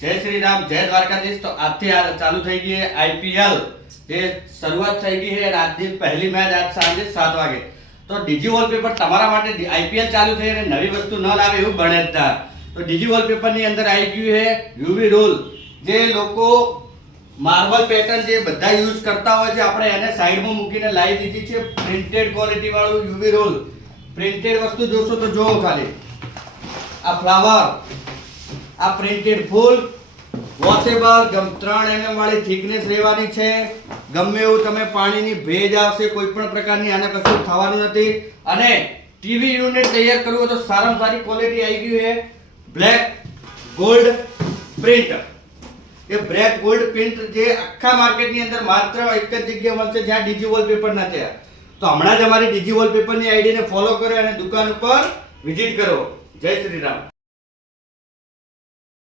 જય શ્રી રામ, જય દ્વારકાધીશ। તો આજથી ચાલુ થઈ ગઈ है आईपीएल જે શરૂઆત થઈ ગઈ है આજની પહેલી મેચ આજ સાંજે 7 વાગે। તો ડીજી વોલપેપર તમારા માટે आईपीएल ચાલુ થઈ અને નવી વસ્તુ ન લાવે એવું બને જ ના। તો ડીજી વોલપેપર ની અંદર આવી ગયું है યુવી રોલ, જે લોકો માર્બલ પેટર્ન જે બધા યુઝ કરતા હોય છે, આપણે એને સાઈડમાં મૂકીને લાવી દીધી છે પ્રિન્ટેડ ક્વોલિટી વાળું યુવી રોલ। પ્રિન્ટેડ વસ્તુ જોશો તો જોવો ખાલી, આ ફ્લાવર, આ પ્રિન્ટેડ ફૂલ, વોશેબલ, 3 mm વાળી થિકનેસ રહેવાની છે। ગમે એવું તમે પાણીની ભેજ આવશે, કોઈ પણ પ્રકારની આને કશું થવાનું નથી। અને ટીવી યુનિટ તૈયાર કરવું હોય તો સારામાં સારી ક્વોલિટી આવી ગઈ છે બ્લેક ગોલ્ડ પ્રિન્ટ। એ બ્લેક ગોલ્ડ પ્રિન્ટ જે આખા માર્કેટની અંદર માત્ર એક જ જગ્યાએ મળશે જ્યાં ડીજી વોલપેપર નથી। તો હમણાં જ અમારી ડીજી વોલપેપરની આઈડીને ફોલો કરો અને દુકાન ઉપર વિઝિટ કરો। જય શ્રી રામ।